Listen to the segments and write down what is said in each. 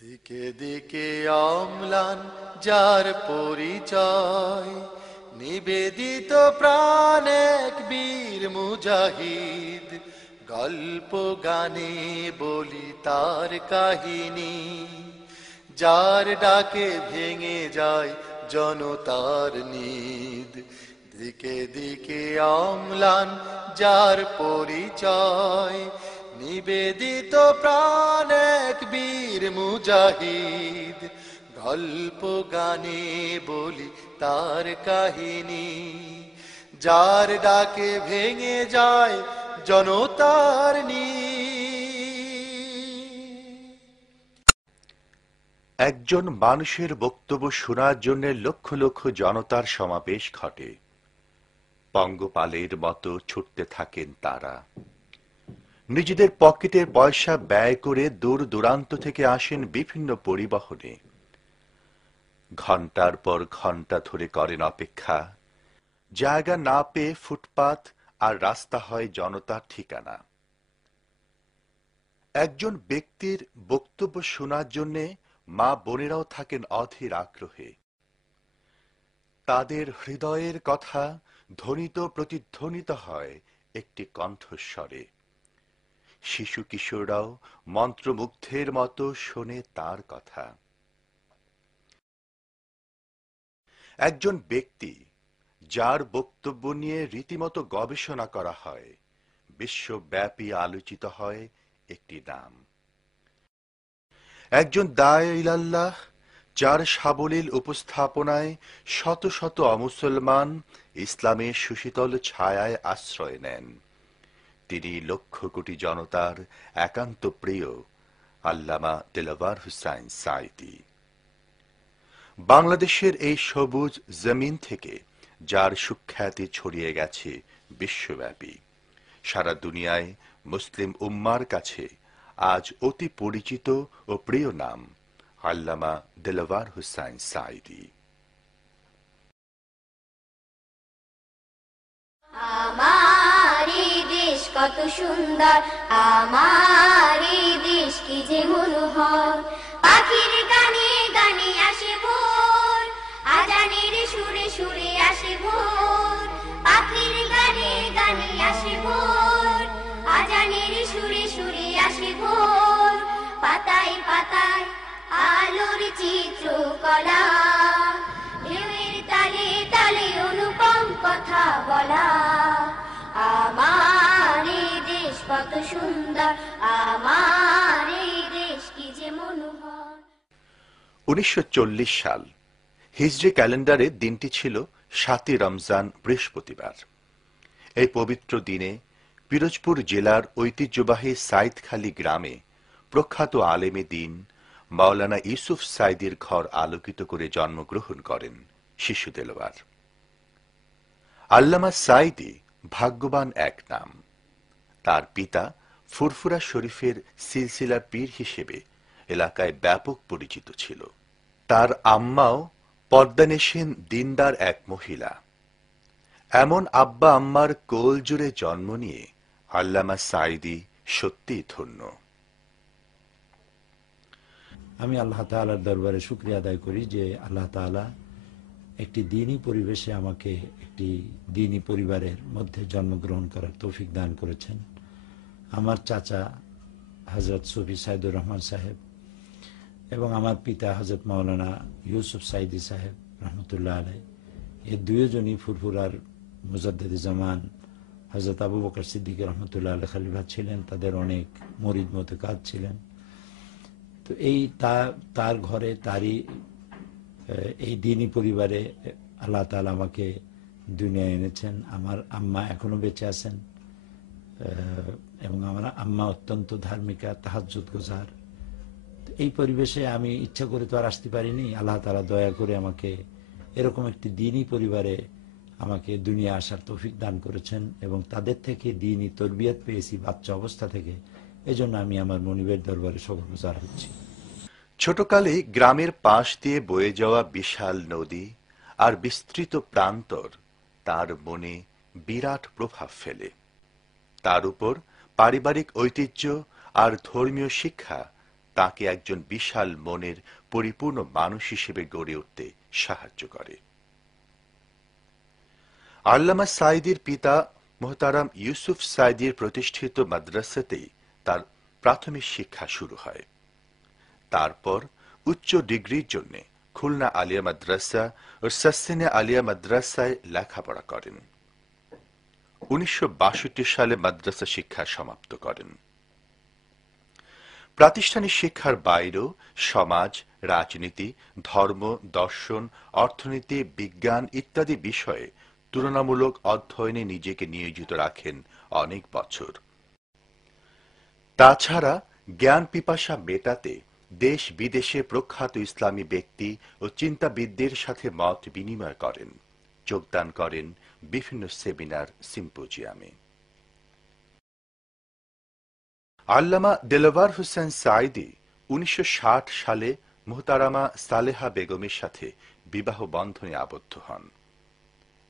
দিকে দিকে অম্লান যার পরিচয়, নিবেদিত প্রাণ এক বীর মুজাহিদ। গল্প গানে বলি তার কাহিনী, যার ডাকে ভেঙে যায় জনতার নিদ। দিকে দিকে অম্লান যার পরিচয়, নিবেদিত প্রাণ এক বীর মুজাহিদ। গল্প গানে বলি তার কাহিনী, যার ডাকে ভেঙে যায় জনতার একজন মানুষের বক্তব্য শোনার জন্য লক্ষ লক্ষ জনতার সমাবেশ ঘটে। পঙ্গপালের মতো ছুটতে থাকেন তারা। নিজেদের পকেটের পয়সা ব্যয় করে দূর দূরান্ত থেকে আসেন বিভিন্ন পরিবহনে। ঘন্টার পর ঘন্টা ধরে করেন অপেক্ষা। জায়গা না পেয়ে ফুটপাত আর রাস্তা হয় জনতার ঠিকানা। একজন ব্যক্তির বক্তব্য শোনার জন্যে মা বোনেরাও থাকেন অধীর আগ্রহে। তাদের হৃদয়ের কথা ধ্বনিত প্রতিধ্বনিত হয় একটি কণ্ঠস্বরে। শিশু কিশোররাও মন্ত্রমুগ্ধের মতো শোনে তার কথা। একজন ব্যক্তি যার বক্তব্য নিয়ে রীতিমতো গবেষণা করা হয়, বিশ্বব্যাপী আলোচিত হয় একটি নাম। একজন দায়ে ইলাল্লাহ যার সাবলীল উপস্থাপনায় শত শত অমুসলমান ইসলামের সুশীতল ছায়ায় আশ্রয় নেন। তিনি লক্ষ কোটি জনতার একান্ত প্রিয় আল্লামা দিলওয়ার হুসাইন সাঈদী। বাংলাদেশের এই সবুজ জমিন থেকে যার সুখ্যাতি ছড়িয়ে গেছে বিশ্বব্যাপী, সারা দুনিয়ায় মুসলিম উম্মার কাছে আজ অতি পরিচিত ও প্রিয় নাম আল্লামা দিলওয়ার হুসাইন সাঈদী। আমার এই দেশ কত সুন্দর, আমার এই দেশ কি যে মনোহর। পাখির গানে গানে আসে ভোর, আজানের সুরে সুরে আসে ভোর। পাখির গানে গানে আসে ভোর, আজানের সুরে সুরে আসে ভোর। পাতায় পাতায় আলোর চিত্রকলা, ঢেউয়ের তালে তালে অনুপম কথা বলা। আমার এই দেশ কত সুন্দর, আমার এই দেশ কি যে মনোহর। 1940 সাল হিজরি ক্যালেন্ডারে দিনটি ছিল 7ই রমজান, বৃহস্পতিবার। এই পবিত্র দিনে পিরোজপুর জেলার ঐতিহ্যবাহী সাইদখালী গ্রামে প্রখ্যাত আলেমে দ্বীন মাওলানা ইউসুফ সাঈদীর ঘর আলোকিত করে জন্মগ্রহণ করেন শিশু দেলোয়ার। আল্লামা সাঈদী ভাগ্যবান এক নাম। তার পিতা ফুরফুরা শরীফের সিলসিলা পীর হিসেবে এলাকায় ব্যাপক পরিচিত ছিল। তার আম্মাও পর্দানেশীন দিনদার এক মহিলা। এমন আব্বা আম্মার কোল জুড়ে জন্ম নিয়ে আল্লামা সাঈদী সত্যিই ধন্য। আমি আল্লাহ তাআলার দরবারে শুকরিয়া আদায় করি যে আল্লাহ তাআলা একটি দ্বীনি পরিবেশে আমাকে একটি দ্বীনি পরিবারের মধ্যে জন্মগ্রহণ করার তৌফিক দান করেছেন। আমার চাচা হযরত সুফি সাইদুর রহমান সাহেব এবং আমার পিতা হযরত মাওলানা ইউসুফ সাঈদী সাহেব রহমতুল্লাহ আলাইহি, এই দুইজনই ফুরফুরার মুজাদ্দিদে জামান হযরত আবু বকর সিদ্দিক রহমতুল্লাহ আলাইহি খলিফা ছিলেন। তাদের অনেক মুরিদ মুতাকাদ ছিলেন। তো এই তার ঘরে তারই এই দ্বীনি পরিবারে আল্লাহ তাআলা আমাকে দুনিয়ায় এনেছেন। আমার আম্মা এখনো বেঁচে আছেন এবং আমার আম্মা অত্যন্ত ধার্মিকা, তাহাজ্জুদ গুজার। এই পরিবেশে আমি ইচ্ছা করে তো আর আসতে পারিনি। আল্লাহ তাআলা দয়া করে আমাকে এরকম একটি দ্বীনি পরিবারে আমাকে দুনিয়া আসার তৌফিক দান করেছেন এবং তাদের থেকে দ্বীনি তরবিয়ত পেয়েছি বাচ্চা অবস্থা থেকে। এজন্য আমি আমার মনিবের দরবারে শুকরগুজার হচ্ছি। ছোটকালে গ্রামের পাশ দিয়ে বয়ে যাওয়া বিশাল নদী আর বিস্তৃত প্রান্তর তার মনে বিরাট প্রভাব ফেলে। তার উপর পারিবারিক ঐতিহ্য আর ধর্মীয় শিক্ষা তাকে একজন বিশাল মনের পরিপূর্ণ মানুষ হিসেবে গড়ে উঠতে সাহায্য করে। আল্লামা সাঈদীর পিতা মোহতারাম ইউসুফ সাঈদীর প্রতিষ্ঠিত মাদ্রাসাতেই তার প্রাথমিক শিক্ষা শুরু হয়। তারপর উচ্চ ডিগ্রির জন্য খুলনা আলিয়া মাদ্রাসা ও সাসিনা আলিয়া মাদ্রাসায় লেখাপড়া করেন। 1962 সালে মাদ্রাসা শিক্ষা সমাপ্ত করেন। প্রাতিষ্ঠানিক শিক্ষার বাইরেও সমাজ, রাজনীতি, ধর্ম, দর্শন, অর্থনীতি, বিজ্ঞান ইত্যাদি বিষয়ে তুলনামূলক অধ্যয়নে নিজেকে নিয়োজিত রাখেন অনেক বছর। তাছাড়া জ্ঞান পিপাসা মেটাতে দেশ বিদেশে প্রখ্যাত ইসলামী ব্যক্তি ও চিন্তাবিদদের সাথে মত বিনিময় করেন, যোগদান করেন বিভিন্ন সেমিনার, সিম্পোজিয়ামে। আল্লামা দেলওয়ার হোসেন সাঈদী 1960 সালে মুহতারামা সালেহা বেগমের সাথে বিবাহ বন্ধনে আবদ্ধ হন।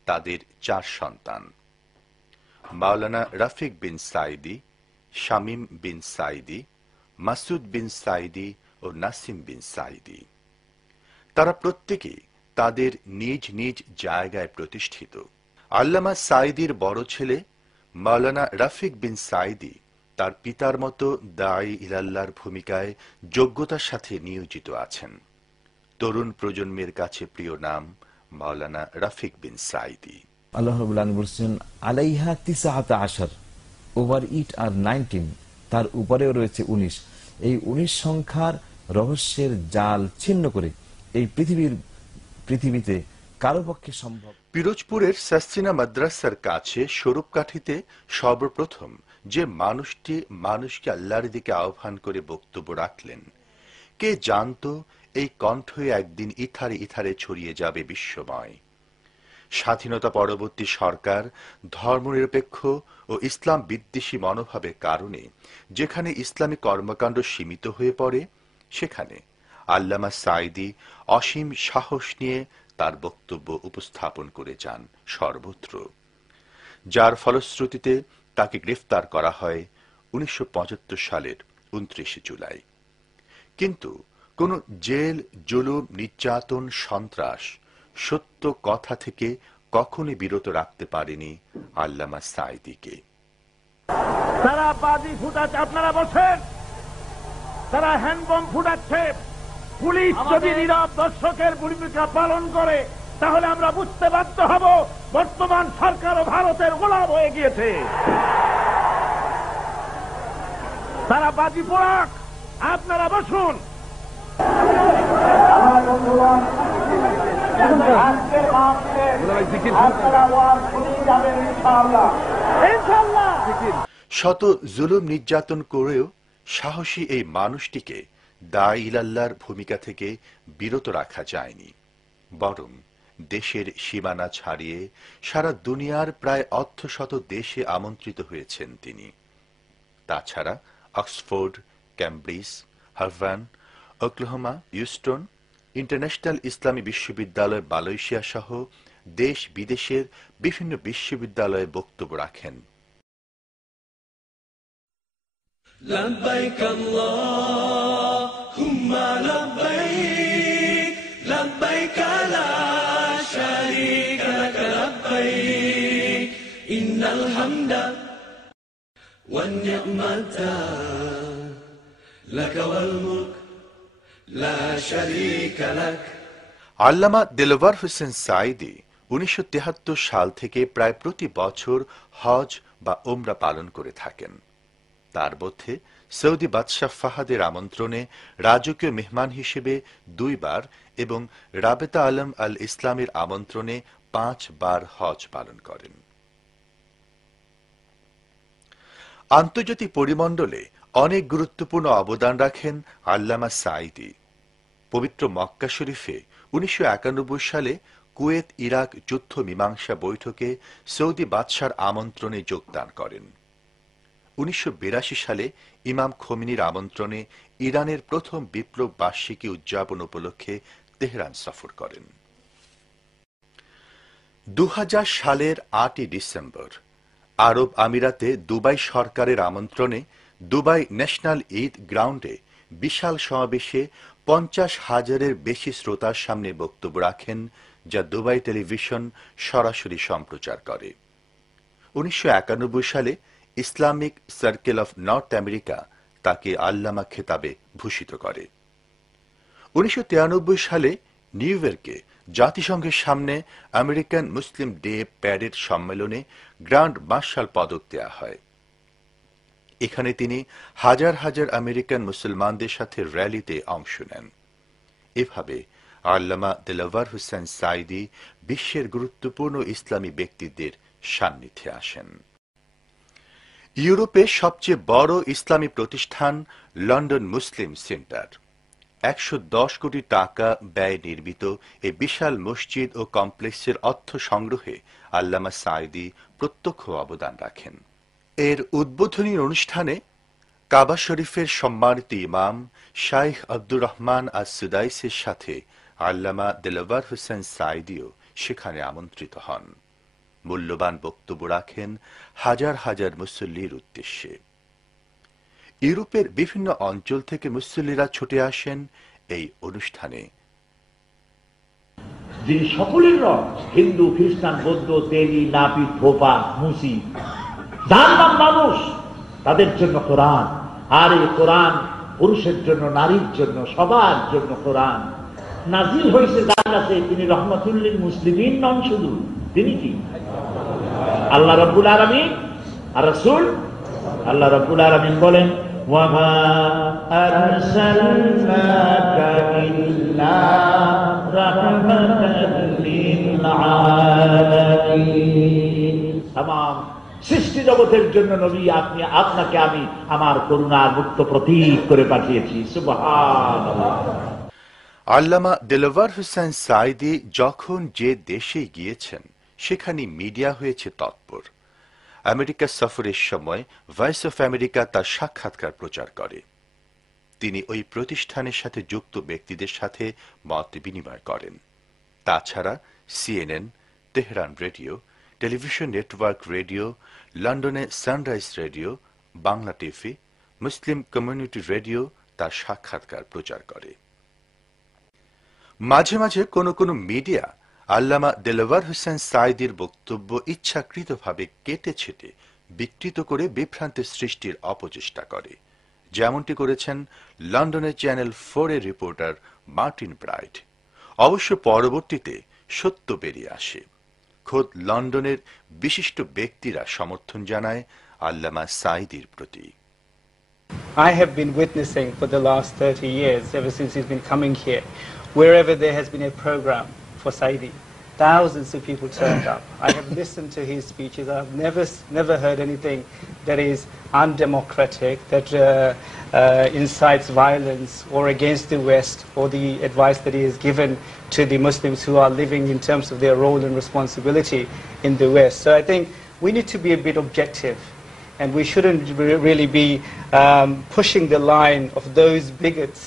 তাদের 4 সন্তান: মাওলানা রফিক বিন সাঈদী, শামীম বিন সাঈদী, মাসুদ বিন সাঈদী ও নাসিম বিন সাঈদী। তারা প্রত্যেকেই তাদের নিজ নিজ জায়গায় প্রতিষ্ঠিত। আল্লামা সাঈদীর বড় ছেলে মাওলানা রফিক বিন সাঈদী তার পিতার মতো দাঈ ইলাল্লাহর ভূমিকায় যোগ্যতার সাথে নিয়োজিত আছেন। তরুণ প্রজন্মের কাছে প্রিয় নাম মাওলানা রফিক বিন সাঈদী। আল্লাহ রাব্বুল আলামিন বলেছেন আলাইহা 19 ওভার ইট আর 19, তার উপরেও রয়েছে 19। এই 19 সংখ্যার রহস্যের জাল ছিন্ন করে এই পৃথিবীতে কারো পক্ষে সম্ভব। পিরোজপুরের সাসিনা মাদ্রাসার কাছে স্বরূপকাঠিতে সর্বপ্রথম যে মানুষটি মানুষকে আল্লাহর দিকে আহ্বান করে বক্তব্য রাখলেন, কে জানত এই কণ্ঠই একদিন ইথারে ইথারে ছড়িয়ে যাবে বিশ্বময়। স্বাধীনতা পরবর্তী সরকার ধর্মনিরপেক্ষ ও ইসলাম বিদ্বেষী মনোভাবের কারণে যেখানে ইসলামী কর্মকাণ্ড সীমিত হয়ে পড়ে, সেখানে আল্লামা সাঈদী অসীম সাহস নিয়ে তার বক্তব্য উপস্থাপন করে যান সর্বত্র, যার ফলশ্রুতিতে তাকে গ্রেফতার করা হয় 1975 সালের 29 জুলাই। কিন্তু কোন জেল, জুলুম, নির্যাতন, সন্ত্রাস সত্য কথা থেকে কখনই বিরত রাখতে পারেনি আল্লামা সাঈদীকে। তারা বাজি ফুটাচ্ছে, আপনারা বসেন, তারা হ্যান্ডবম ফুটাচ্ছে। পুলিশ যদি নীরব দর্শকের ভূমিকা পালন করে তাহলে আমরা বুঝতে বাধ্য হব বর্তমান সরকারও ভারতের গোলাম হয়ে গিয়েছে। তারা বাজি পোড়াক, আপনারা বসুন। শত জুলুম নির্যাতন করেও সাহসী এই মানুষটিকে দাঈ ইলাল্লাহর ভূমিকা থেকে বিরত রাখা যায়নি, বরং দেশের সীমানা ছাড়িয়ে সারা দুনিয়ার প্রায় অর্ধশত দেশে আমন্ত্রিত হয়েছেন তিনি। তাছাড়া Oxford, Cambridge, Harvard, Oklahoma, Houston, international ইসলামী বিশ্ববিদ্যালয় মালয়েশিয়া সহ দেশ বিদেশের বিভিন্ন বিশ্ববিদ্যালয়ে বক্তব্য রাখেন। لبيك اللهم لبيك لبيك لا شريك لك لبيك إن الحمد والنعمة لك والملك لا شريك لك। আল্লামা দেলওয়ার হোসেন সাঈদী 1973 সাল থেকে প্রায় প্রতি বছর হজ বা ওমরা পালন করে থাকেন। তার মধ্যে সৌদি বাদশাহ ফাহাদের আমন্ত্রণে রাজকীয় মেহমান হিসেবে 2 বার এবং রাবেতা আলম আল ইসলামের আমন্ত্রণে 5 বার হজ পালন করেন। আন্তর্জাতিক পরিমণ্ডলে অনেক গুরুত্বপূর্ণ অবদান রাখেন আল্লামা সাঈদী। পবিত্র মক্কা শরীফে 1991 সালে কুয়েত ইরাক যুদ্ধ মীমাংসা বৈঠকে সৌদি বাদশার আমন্ত্রণে যোগদান করেন। 1982 সালে ইমাম খোমেনির আমন্ত্রণে ইরানের প্রথম বিপ্লব বার্ষিকী উদযাপন উপলক্ষে তেহরান সফর করেন। 2000 সালের 8 ডিসেম্বর আরব আমিরাতে দুবাই সরকারের আমন্ত্রণে দুবাই ন্যাশনাল ঈদ গ্রাউন্ডে বিশাল সমাবেশে 50,000-এর বেশি শ্রোতার সামনে বক্তব্য রাখেন, যা দুবাই টেলিভিশন সরাসরি সম্প্রচার করে। 1991 সালে Islamic circle of north America তাকে আল্লামা খেতাবে ভূষিত করে। 1993 সালে নিউ ইয়র্কে জাতিসংঘের সামনে আমেরিকান মুসলিম ডে প্যারেড সম্মেলনে গ্র্যান্ড মার্শাল পদক দেয়া হয়। এখানে তিনি হাজার হাজার আমেরিকান মুসলমানদের সাথে র্যালিতে অংশ নেন। এভাবে আল্লামা দেলাওয়ার হোসেন সাঈদী বিশ্বের গুরুত্বপূর্ণ ইসলামী ব্যক্তিত্বের সান্নিধ্যে আসেন। ইউরোপের সবচেয়ে বড় ইসলামী প্রতিষ্ঠান লন্ডন মুসলিম সেন্টার 110 কোটি টাকা ব্যয়ে নির্মিত এই বিশাল মসজিদ ও কমপ্লেক্সের অর্থ সংগ্রহে আল্লামা সাঈদী প্রত্যক্ষ অবদান রাখেন। এর উদ্বোধনী অনুষ্ঠানে কাবা শরীফের সম্মানিত ইমাম শাইখ আব্দুর রহমান আস-সুদাইসের সাথে আল্লামা দেলাওয়ার হোসেন সাঈদীও সেখানে আমন্ত্রিত হন। মূল্যবান বক্তব্য রাখেন হাজার হাজার মুসল্লির উদ্দেশ্যে। ইউরোপের বিভিন্ন অঞ্চল থেকে মুসল্লিরা ছুটে আসেন এই অনুষ্ঠানে। যিনি সকলের রব, হিন্দু, খ্রিস্টান, বৌদ্ধ, তেলি, নাপিত, ভোপা, মুসি, যার নাম মানুষ, তাদের জন্য কোরআন। আর এই কোরআন পুরুষের জন্য, নারীর জন্য, সবার জন্য কোরআন নাজিল হয়েছে যার কাছে, তিনি রহমাতুল্লিল মুসলিমিন নন শুধু, তিনি কি আল্লাহ রাব্বুল আলামিন আর রাসূল। আল্লাহ রাব্বুল আলামিন বলেন, ওয়ামা আরসালনাকা ইল্লা রাহমাতাল লিল আলামিন। তামাম সৃষ্টি জগতের জন্য নবী আপনি, আপনাকে আমি আমার করুণার মুক্ত প্রতীক করে পাঠিয়েছি। সুবহানাল্লাহ। আল্লামা দেলাওয়ার হোসেন সাঈদী যখন যে দেশে গিয়েছেন সেখানে মিডিয়া হয়েছে তৎপর। আমেরিকা সফরের সময় ভয়েস অফ আমেরিকা তার সাক্ষাৎকার প্রচার করে। তিনি ওই প্রতিষ্ঠানের সাথে যুক্ত ব্যক্তিদের সাথে মত বিনিময় করেন। তাছাড়া CNN, Tehran radio, television network radio, লন্ডনে Sunrise radio, Bangla TV, Muslim community radio তার সাক্ষাৎকার প্রচার করে। মাঝে মাঝে কোনো কোনো মিডিয়া আল্লামা দেলাওয়ার হোসেন সাঈদীর বক্তব্য ইচ্ছাকৃতভাবে কেটে ছেটে বিকৃত করে বিভ্রান্তি সৃষ্টির অপচেষ্টা করে, যেমনটি করেছেন লন্ডনের চ্যানেল 4-এর রিপোর্টার মার্টিন ব্রাইট। অবশ্য পরবর্তীতে সত্য বেরিয়ে আসে। খোদ লন্ডনের বিশিষ্ট ব্যক্তিরা সমর্থন জানায় আল্লামা সাঈদীর প্রতি। I have been witnessing for the last 30 years, ever since he's been coming here, wherever there has been a program for Saidi, thousands of people turned up. I have listened to his speeches. I've never heard anything that is undemocratic, that incites violence or against the West, or the advice that he has given to the Muslims who are living in terms of their role and responsibility in the West. So I think we need to be a bit objective, and we shouldn't really be pushing the line of those bigots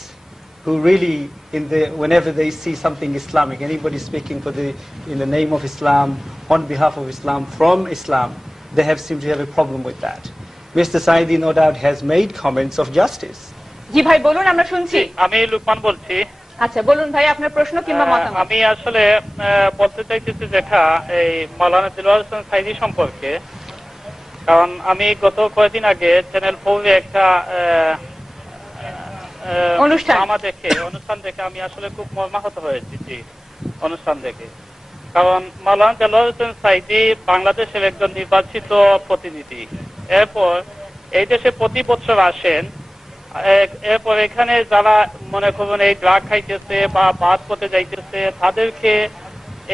who really, whenever they see something Islamic, anybody speaking in the name of Islam, on behalf of Islam, from Islam, they seem to have a problem with that. Mr. Saidi no doubt has made comments of justice. জি ভাই বলুন, আমরা শুনছি। আমি লুকমান বলছি। আচ্ছা বলুন ভাই, আপনার প্রশ্ন কিংবা মতামত। আমি আসলে বলতে চাইতেছি যেটা এই মাওলানা দেলাওয়ার হোসেন সাঈদী সম্পর্কে, কারণ আমি গত কয়েকদিন আগে চ্যানেল 4-এ একটা অনুষ্ঠান দেখে আমি আসলে খুব মর্মাহত হয়েছি। জি, অনুষ্ঠান দেখে। কারণ মাওলানা দেলাওয়ার হোসেন সাঈদী বাংলাদেশের একজন নির্বাচিত প্রতিনিধি। এরপর এই দেশে প্রতি বছর আসেন। এরপর এখানে যারা মনে করুন এই ড্রাগ খাইতেছে বা বাদ পথে যাইতেছে, তাদেরকে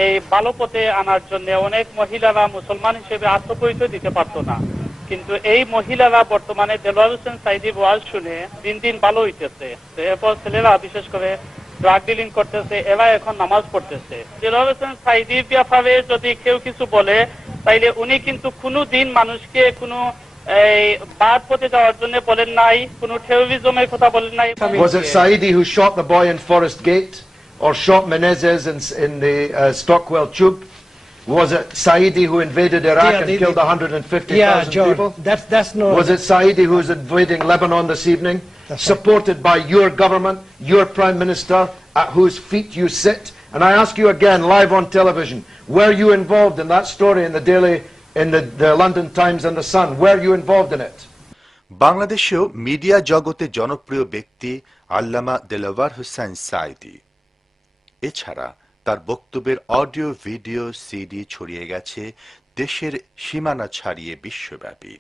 এই ভালো পথে আনার জন্য অনেক মহিলারা মুসলমান হিসেবে আত্মপরিচয় দিতে পারতো না, কিন্তু এই মহিলারা বর্তমানে দেলাওয়ার হোসেন সাঈদীর ওয়াজ শুনে দিন দিন ভালো হইতেছে। এরপর ছেলেরা বিশেষ করে ড্রাগ ডিলিং করতেছে, এরা এখন নামাজ পড়তেছে। দেলাওয়ার হোসেন সাঈদীর ব্যাপারে যদি কেউ কিছু বলে, তাইলে উনি কিন্তু কোনো দিন মানুষকে কোনো এই বাদ পথে যাওয়ার জন্য বলেন নাই, কোনো টেরোরিজমের কথা বলেন নাই। Was it Saidi who shot the boy in Forest Gate, or shot Menezes in the Stockwell Tube? Was it Saidi who invaded Iraq and killed 150,000 people? That's no. Was it Saidi who's invading Lebanon this evening supported by your government, your Prime Minister, at whose feet you sit. And I ask you again, live on television, were you involved in that story in the London Times and the Sun? Were you involved in it? বাংলাদেশেও media জগতে জনপ্রিয় ব্যক্তি আল্লামা দেলাওয়ার হোসেন সাঈদী। এছাড়া তার বক্তব্যের audio video CD ছড়িয়ে গেছে দেশের সীমানা ছাড়িয়ে বিশ্বব্যাপী।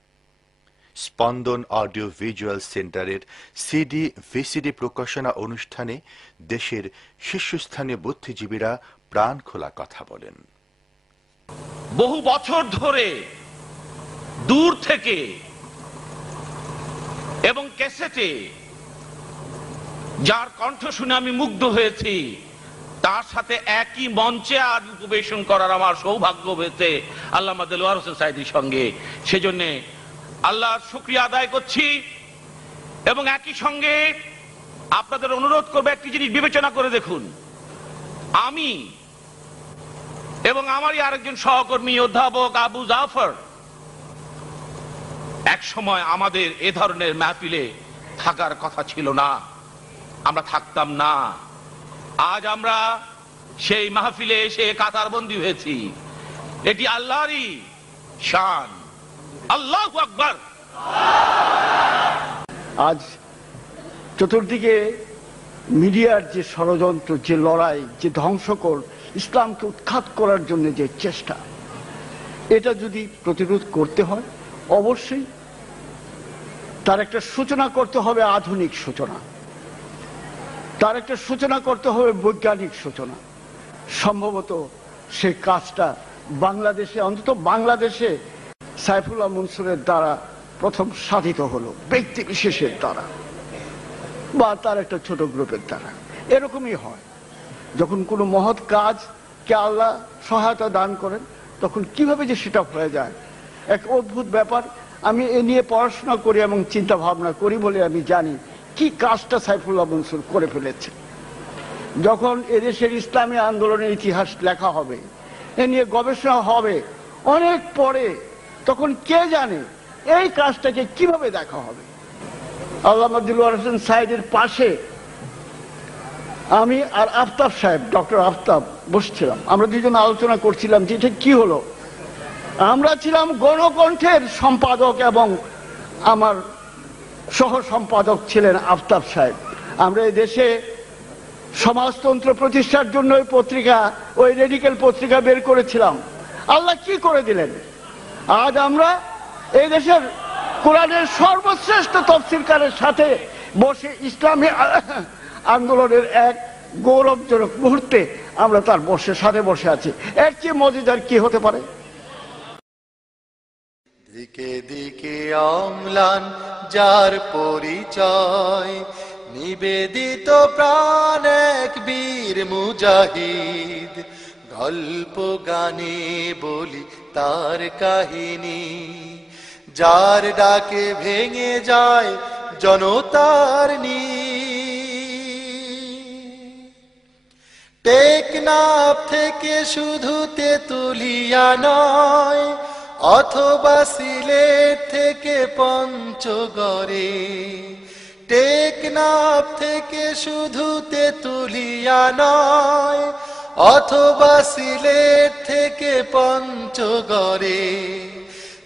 স্পন্দন অডিও ভিজুয়াল সেন্টারের সিডি ভিসিডি প্রকাশনা অনুষ্ঠানে দেশের শীর্ষস্থানীয় বুদ্ধিজীবীরা প্রাণ খোলা কথা বলেন। বহু বছর ধরে দূর থেকে এবং ক্যাসেটে যার কণ্ঠ শুনে আমি মুগ্ধ হয়েছি, তার সাথে একই মঞ্চে আজ উপবেশন করার আমার সৌভাগ্য হয়েছে আল্লামা দেলোয়ার হোসেন সাঈদীর সঙ্গে। সেজন্য আল্লাহর শুকরিয়া আদায় করছি এবং একই সঙ্গে আপনাদের অনুরোধ করবো একটি জিনিস বিবেচনা করে দেখুন। আমি এবং আমারই আরেকজন সহকর্মী অধ্যাপক আবু জাফর এক সময় আমাদের এ ধরনের মাহফিলে থাকার কথা ছিল না, আমরা থাকতাম না। আজ আমরা সেই মাহফিলে এসে কাতারবন্দী হয়েছি। এটি আল্লাহরই শান। আল্লাহু আকবার। আজ চতুর্দিকে মিডিয়ার যে ষড়যন্ত্র, যে লড়াই, যে ধ্বংসকর, ইসলামকে উৎখাত করার জন্য যে চেষ্টা, এটা যদি প্রতিরোধ করতে হয় অবশ্যই তার একটা সূচনা করতে হবে, আধুনিক সূচনা। তার একটা সূচনা করতে হবে, বৈজ্ঞানিক সূচনা। সম্ভবত সেই কাজটা বাংলাদেশে, অন্তত বাংলাদেশে সাইফুল্লাহ মনসুরের দ্বারা প্রথম সাধিত হলো, ব্যক্তি বিশেষের দ্বারা বা তার একটা ছোট গ্রুপের দ্বারা। এরকমই হয় যখন কোনো মহৎ কাজকে আল্লাহ সহায়তা দান করেন, তখন কিভাবে যে সেটা হয়ে যায় এক অদ্ভুত ব্যাপার। আমি এ নিয়ে পড়াশোনা করি এবং চিন্তা ভাবনা করি বলে আমি জানি কি কাজটা সাইফুল্লাহ মনসুর করে ফেলেছে। যখন এদেশের ইসলামী আন্দোলনের ইতিহাস লেখা হবে, এ নিয়ে গবেষণা হবে অনেক পরে, তখন কে জানে এই কাজটাকে কিভাবে দেখা হবে। আল্লামা দেলোয়ার হোসেন সাঈদীর পাশে আমি আর আফতাব সাহেব, ডক্টর আফতাব বসছিলাম। আমরা দুজন আলোচনা করছিলাম যে এটা কি হলো। আমরা ছিলাম গণকণ্ঠের সম্পাদক এবং আমার সহ সম্পাদক ছিলেন আফতাব সাহেব। আমরা এই দেশে সমাজতন্ত্র প্রতিষ্ঠার জন্য ওই পত্রিকা, ওই রেডিক্যাল পত্রিকা বের করেছিলাম। আল্লাহ কি করে দিলেন, আজ আমরা এই দেশের কোরআনের সর্বশ্রেষ্ঠ তফসিরকারের সাথে বসে ইসলামী আন্দোলনের এক গৌরবজনক মুহূর্তে আমরা তার সাথে বসে আছি। এর চেয়ে মজাদার কি হতে পারে? দিকে দিকে অম্লান যার পরিচয়, নিবেদিত প্রাণ এক বীর মুজাহিদ। গল্প গানে বলি তার কাহিনী, যার ডাকে ভেঙে যায় জনতার টেকনাফ থেকে শুধু তেতুলিয়া নয়, অথবা সিলেট থেকে পঞ্চগড়ে। টেকনাফ থেকে শুধু তেতুলিয়া নয়, অথবা সিলেট থেকে পঞ্চগড়ে।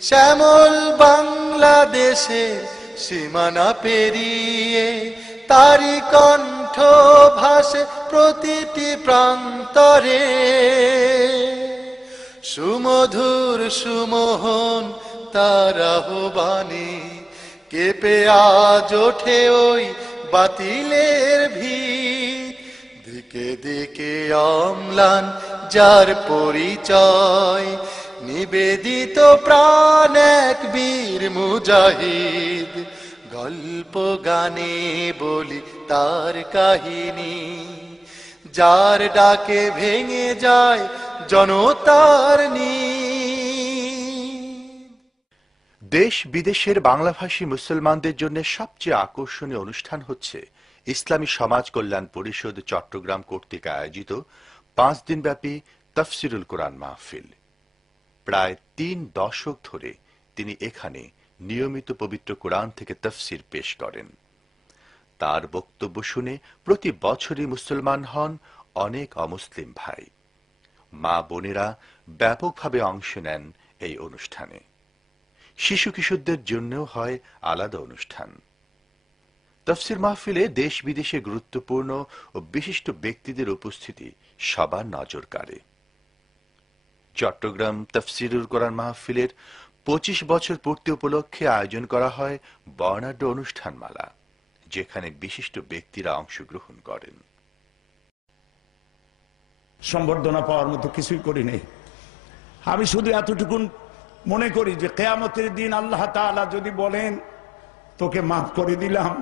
শ্যামল বাংলাদেশে সীমানা পেরিয়ে তারি কণ্ঠ ভাসে প্রতিটি প্রান্তরে। সুমধুর সুমোহন তার আহ্বানে কেঁপে আজ ওঠে ওই বাতিলের ভিত। দিকে দিকে অম্লান যার পরিচয়, নিবেদিত প্রাণ এক বীর মুজাহিদ। গল্প গানে বলি তার কাহিনী, যার ডাকে ভেঙে যায় জনতার দেশ বিদেশের বাংলাভাষী মুসলমানদের জন্য সবচেয়ে আকর্ষণীয় অনুষ্ঠান হচ্ছে ইসলামী সমাজ কল্যাণ পরিষদ চট্টগ্রাম কর্তৃক আয়োজিত 5 দিনব্যাপী তাফসিরুল কোরআন মাহফিল। প্রায় 3 দশক ধরে তিনি এখানে নিয়মিত পবিত্র কোরআন থেকে তাফসির পেশ করেন। তার বক্তব্য শুনে প্রতি বছরই মুসলমান হন অনেক অমুসলিম ভাই। মা বোনেরা ব্যাপকভাবে অংশ নেন এই অনুষ্ঠানে। শিশু কিশোরদের জন্যও হয় আলাদা অনুষ্ঠান। তাফসীর মাহফিলে দেশ বিদেশে গুরুত্বপূর্ণ ও বিশিষ্ট ব্যক্তিদের উপস্থিতি সবার নজর কাড়ে। চট্টগ্রাম তাফসীরুল কোরআন মাহফিলের 25 বছর পূর্তি উপলক্ষে আয়োজন করা হয় বর্ণাঢ্য অনুষ্ঠানমালা, যেখানে বিশিষ্ট ব্যক্তিরা অংশগ্রহণ করেন। সম্বর্ধনা পাওয়ার মতো কিছুই করি নেই। আমি শুধু এতটুকু মনে করি যে কিয়ামতের দিন আল্লাহ তাআলা যদি বলেন তোকে মাফ করে দিলাম,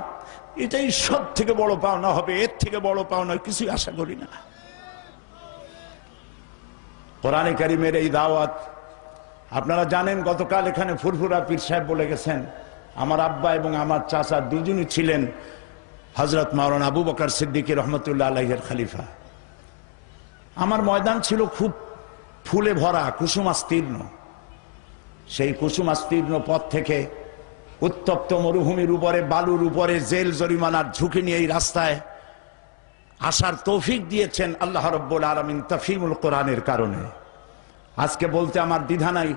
এটাই সব থেকে বড় পাওনা হবে। এর থেকে বড় পাওনা কিছুই আশা করি না। কোরআনে কারীমের এই দাওয়াত আপনারা জানেন, গতকাল এখানে ফুরফুরা পীর সাহেব বলে গেছেন, আমার আব্বা এবং আমার চাচা দুজনই ছিলেন হযরত মাওলানা আবু বকর সিদ্দিক রহমতুল্লাহ আলাইহির খলিফা। আমার ময়দান ছিল খুব ফুলে ভরা, কুসুমাস্তীর্ণ। সেই কুসুমাস্তীর্ণ পথ থেকে উত্তপ্ত মরুভূমির উপরে, বালুর উপরে জেল জরিমানার ঝুঁকি নিয়ে এই রাস্তায় আসার তৌফিক দিয়েছেন আল্লাহ রাব্বুল আলামিন তাফহিমুল কোরআনের কারণে। আজকে বলতে আমার দ্বিধা নাই,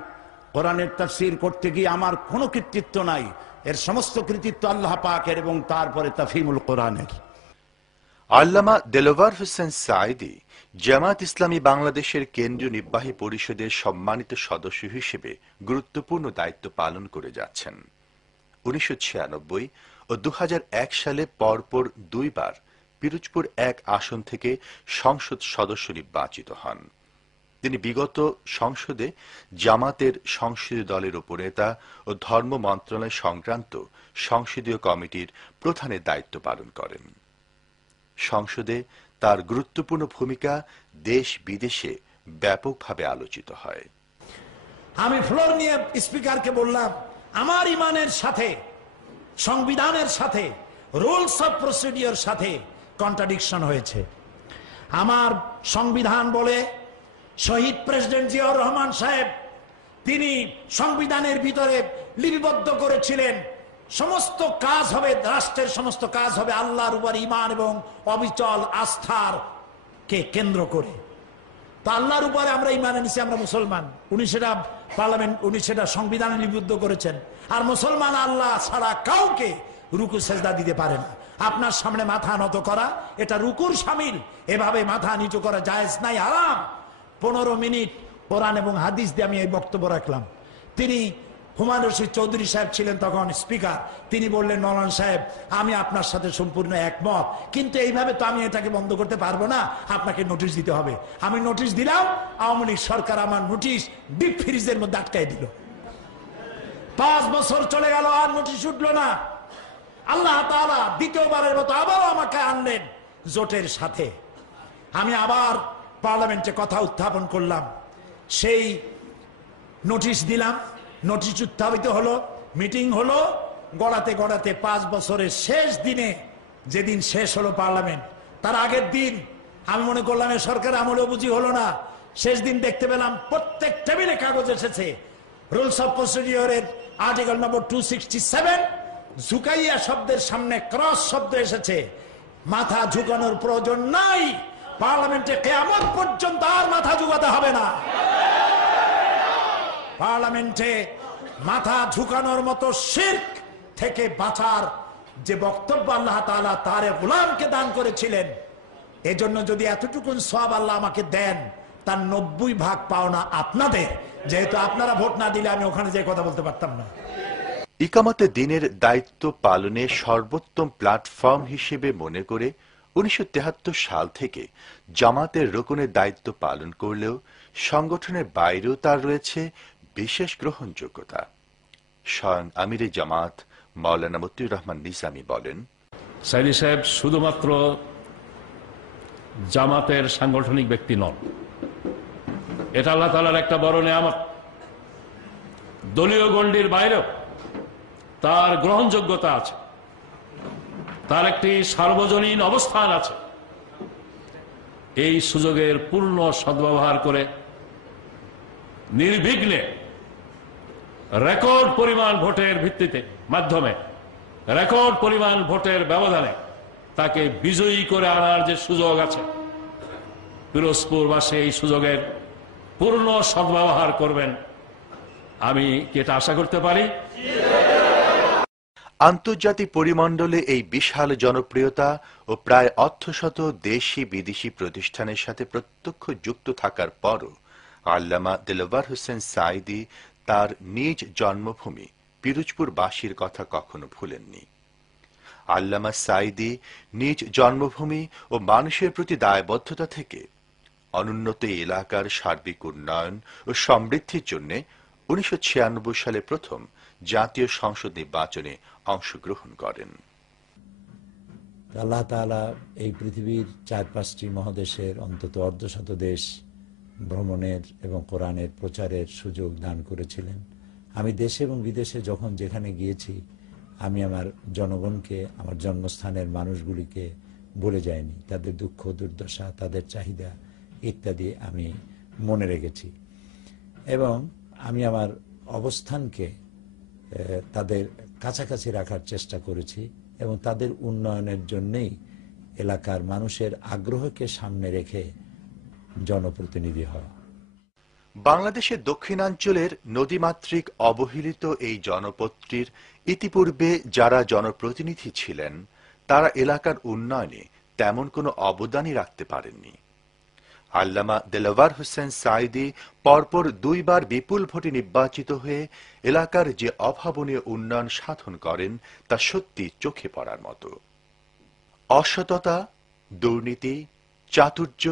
কোরআনের তাফসীর করতে গিয়ে আমার কোনো কৃতিত্ব নাই। এর সমস্ত কৃতিত্ব আল্লাহ পাকের এবং তারপরে তাফহিমুল কোরআনের। আল্লামা দেলোয়ার হোসেন সাঈদী জামাত ইসলামী বাংলাদেশের কেন্দ্রীয় নির্বাহী পরিষদের সম্মানিত সদস্য হিসেবে গুরুত্বপূর্ণ দায়িত্ব পালন করে যাচ্ছেন। 1996 ও 2001 সালে পরপর দুইবার পিরোজপুর 1 আসন থেকে সংসদ সদস্য নির্বাচিত হন। তিনি বিগত সংসদে জামাতের সংসদীয় দলের উপনেতা ও ধর্ম মন্ত্রণালয় সংক্রান্ত সংসদীয় কমিটির প্রধানের দায়িত্ব পালন করেন। সংসদে তার গুরুত্বপূর্ণ ভূমিকা দেশ বিদেশে ব্যাপকভাবে আলোচিত হয়। আমি ফ্লোর নিয়ে স্পিকারকে বললাম, আমার ইমানের সাথে, সংবিধানের সাথে, রুলস অফ প্রসিডিওর সাথে কন্ট্রাডিকশন হয়েছে। আমার সংবিধান বলে শহীদ প্রেসিডেন্ট জিয়াউর রহমান সাহেব তিনি সংবিধানের ভিতরে লিপিবদ্ধ করেছিলেন, সমস্ত কাজ হবে, রাষ্ট্রের সমস্ত কাজ হবে আল্লাহর উপর ঈমান এবং অবিচল আস্থার কে কেন্দ্র করে। তো আল্লাহর উপরে আমরা ঈমান এনেছি, আমরা মুসলমান। উনি সেটা পার্লামেন্ট, উনি সেটা সংবিধানে লিপিবদ্ধ করেছেন। আর মুসলমান আল্লাহ ছাড়া কাউকে রুকু সেজদা দিতে পারে না। আপনার সামনে মাথা নত করা এটা রুকুর শামিল। এভাবে মাথা নিচু করা জায়েজ নাই, হারাম। 15 মিনিট কোরআন এবং হাদিস দিয়ে আমি এই বক্তব্য রাখলাম। তিনি হুমায়ুন রশিদ চৌধুরী সাহেব ছিলেন তখন স্পিকার। তিনি বললেন, মৌলানা সাহেব আমি আপনার সাথে সম্পূর্ণ একমত, কিন্তু এইভাবে তো আমি এটাকে বন্ধ করতে পারবো না, আপনাকে নোটিশ দিতে হবে। আমি নোটিশ দিলাম, আওয়ামী লীগ সরকার আমার নোটিশ ডিপ ফ্রিজের মধ্যে আটকাই দিল। 5 বছর চলে গেল, আর নোটিশ উঠলো না। আল্লাহ তাআলা দ্বিতীয়বারের মতো আবারও আমাকে আনলেন জোটের সাথে। আমি আবার পার্লামেন্টে কথা উত্থাপন করলাম, সেই নোটিশ দিলাম, নোটিশ উত্থাপিত হলো, মিটিং হলো। গড়াতে গড়াতে 5 বছরের শেষ দিনে, যেদিন শেষ হলো পার্লামেন্ট, তার আগের দিন আমি মনে করলাম এ সরকার আমলেও বুঝি হলো না। শেষ দিন দেখতে পেলাম প্রত্যেক টেবিলে কাগজ এসেছে, রুলস অফ প্রসিডিওরের আর্টিকেল নম্বর 267 ঝুঁকাইয়া শব্দের সামনে ক্রস শব্দ এসেছে। মাথা ঝুঁকানোর প্রয়োজন নাই, পার্লামেন্টে কিয়ামত পর্যন্ত আর মাথা ঝুঁকাতে হবে না। পার্লামেন্টে মাথা ঝুঁকানোর মতো শিরক থেকে বাঁচার যে বক্তব্য আল্লাহ তাআলা তার গোলামকে দান করেছিলেন, এজন্য যদি এতটুকু সওয়াব আল্লাহ আমাকে দেন, তার 90 ভাগ পাওনা আপনাদের। যেহেতু আপনারা ভোট না দিলে আমি ওখানে যে কথা বলতে পারতাম না। ইকামতে দ্বীনের দায়িত্ব পালনে সর্বোত্তম প্ল্যাটফর্ম হিসেবে মনে করে 1973 সাল থেকে জামাতের রুকনের দায়িত্ব পালন করলেও সংগঠনের বাইরেও তার রয়েছে বিশেষ গ্রহণযোগ্যতা। স্বয়ং আমিরে জামাত মাওলানা মতিউর রহমান নিজামী বলেন, সাইদি সাহেব শুধুমাত্র জামাতের সাংগঠনিক ব্যক্তি নন, এটা আল্লাহ তাআলার একটা বড় নেয়ামত। দলীয় গণ্ডির বাইরেও তার গ্রহণযোগ্যতা আছে, তার একটি সার্বজনীন অবস্থান আছে। এই সুযোগের পূর্ণ সদ্ব্যবহার করে নির্বিঘ্নে রেকর্ড পরিমাণ ভোটের ভিত্তিতে, মাধ্যমে রেকর্ড পরিমাণ ভোটের ব্যবধানে তাকে বিজয়ী করে আনার যে সুযোগ আছে, পিরোজপুরবাসী এই সুযোগের পূর্ণ সদ্ব্যবহার করবেন, আমি কি এটা আশা করতে পারি? আন্তর্জাতিক পরিমণ্ডলে এই বিশাল জনপ্রিয়তা ও প্রায় অর্ধশত দেশি বিদেশি প্রতিষ্ঠানের সাথে প্রত্যক্ষ যুক্ত থাকার পরও আল্লামা দেলোয়ার হোসেন সাঈদী তার নিজ জন্মভূমি পিরোজপুরবাসীর কথা কখনো ভুলেননি। আল্লামা সাঈদী নিজ জন্মভূমি ও মানুষের প্রতি দায়বদ্ধতা থেকে অনুন্নত এলাকার সার্বিক উন্নয়ন ও সমৃদ্ধির জন্য 1996 সালে প্রথম জাতীয় সংসদ নির্বাচনে অংশগ্রহণ করেন। আল্লাহ তাআলা এই পৃথিবীর 4-5টি মহাদেশের অন্তত অর্ধশত দেশ ভ্রমণের এবং কোরআনের প্রচারের সুযোগ দান করেছিলেন। আমি দেশে এবং বিদেশে যখন যেখানে গিয়েছি, আমি আমার জনগণকে, আমার জন্মস্থানের মানুষগুলিকে ভুলে যাইনি। তাদের দুঃখ দুর্দশা, তাদের চাহিদা ইত্যাদি আমি মনে রেখেছি এবং আমি আমার অবস্থানকে তাদের কাছাকাছি রাখার চেষ্টা করেছি এবং তাদের উন্নয়নের জন্যই এলাকার মানুষের আগ্রহকে সামনে রেখে জনপ্রতিনিধি হওয়া। বাংলাদেশের দক্ষিণাঞ্চলের নদীমাতৃক অবহেলিত এই জনপদটির ইতিপূর্বে যারা জনপ্রতিনিধি ছিলেন, তারা এলাকার উন্নয়নে তেমন কোনো অবদানই রাখতে পারেননি। আল্লামা দেলোয়ার হোসেন সাঈদী পরপর 2 বার বিপুল ভোটে নির্বাচিত হয়ে এলাকার যে অভাবনীয় উন্নয়ন সাধন করেন তা সত্যি চোখে পড়ার মতো। অসততা, দুর্নীতি, চাতুর্য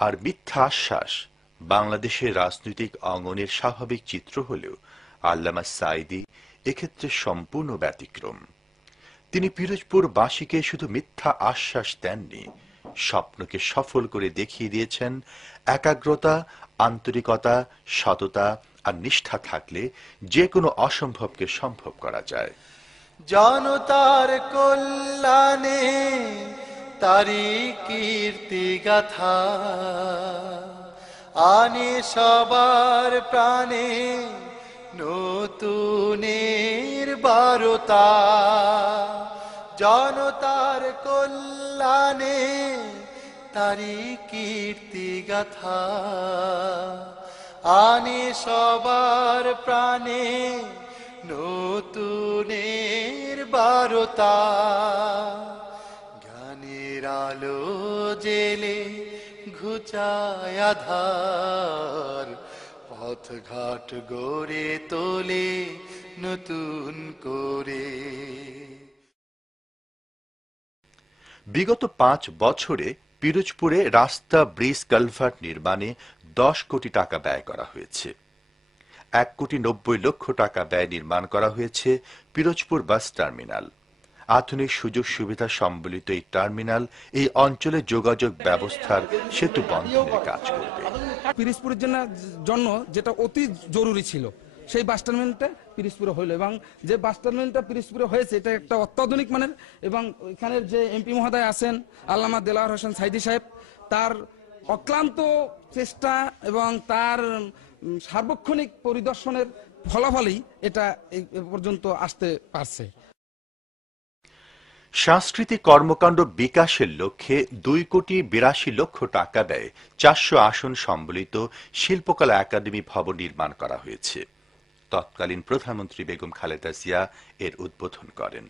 আর মিথ্যা আশ্বাস বাংলাদেশের রাজনৈতিক অঙ্গনের স্বাভাবিক চিত্র হলেও আল্লামা সাঈদী এক্ষেত্রে সম্পূর্ণ ব্যতিক্রম। তিনি পিরোজপুরবাসীকে শুধু মিথ্যা আশ্বাস দেননি, স্বপ্নকে সফল করে দেখিয়ে দিয়েছেন একাগ্রতা, আন্তরিকতা, সততা আর নিষ্ঠা থাকলে যে কোনো অসম্ভবকে সম্ভব করা যায়। জনতার কল্যাণে তারি কীর্তি গাথা আনে সবার প্রাণে নতুনের বারতা। জনতার কল্যাণে তারি কীর্তি গাথা আনে সবার প্রাণে নতুনের বারতা। জ্ঞানের আলো জেলে ঘুচায় আধার, পথঘাট গড়ে তোলে নতুন করে। বিগত 5 বছরে পিরোজপুরে রাস্তা, ব্রিজ, কালভার্ট নির্মাণে 10 কোটি টাকা ব্যয় করা হয়েছে। 1,90,00,000 টাকা ব্যয় নির্মাণ করা হয়েছে পিরোজপুর বাস টার্মিনাল। আধুনিক সুযোগ সুবিধা সম্বলিত এই টার্মিনাল এই অঞ্চলে যোগাযোগ ব্যবস্থার সেতু বন্ধনের কাজ করবে। পিরোজপুরের জন্য যেটা অতি জরুরি ছিল, সেই বাস টার্মিনালটা পিরোজপুরে হইল এবং যে বাস টার্মিনালটা পিরোজপুরে হয়েছে এটা একটা অত্যাধুনিক মানের এবং এখানের যে এমপি মহোদয় আছেন আল্লামা দেলোয়ার হোসেন সাঈদী সাহেব, তার অক্লান্ত চেষ্টা এবং তার সার্বক্ষণিক পরিদর্শনের ফলাফলেই এটা এই পর্যন্ত আসতে পারছে। সাংস্কৃতিক কর্মকাণ্ড বিকাশের লক্ষ্যে 2,82,00,000 টাকা ব্যয়ে 400 আসন সম্বলিত শিল্পকলা একাডেমি ভবন নির্মাণ করা হয়েছে। তৎকালীন প্রধানমন্ত্রী বেগম খালেদা জিয়া এর উদ্বোধন করেন।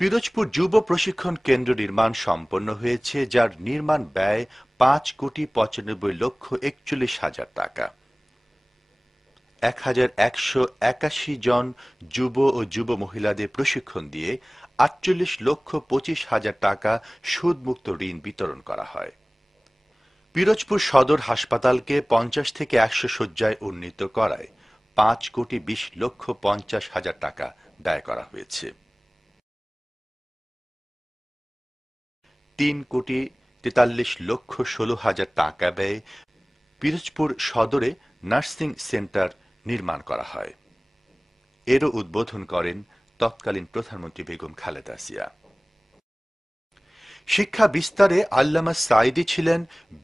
পিরোজপুর যুব প্রশিক্ষণ কেন্দ্র নির্মাণ সম্পন্ন হয়েছে, যার নির্মাণ ব্যয় 5,95,41,000 টাকা। 1,181 জন যুব ও যুব মহিলাদের প্রশিক্ষণ দিয়ে 48,25,000 টাকা সুদমুক্ত ঋণ বিতরণ করা হয়। পিরোজপুর সদর হাসপাতালকে 50 থেকে 100 শয্যায় উন্নীত করায় 5,20,50,000 টাকা ব্যয় করা হয়েছে। 3,43,16,000 টাকা ব্যয়ে পিরোজপুর সদরে নার্সিং সেন্টার নির্মাণ করা হয়। এরও উদ্বোধন করেন তৎকালীন প্রধানমন্ত্রী বেগম খালেদা জিয়া। শিক্ষা বিস্তারে আল্লামা সাঈদী ছিলেন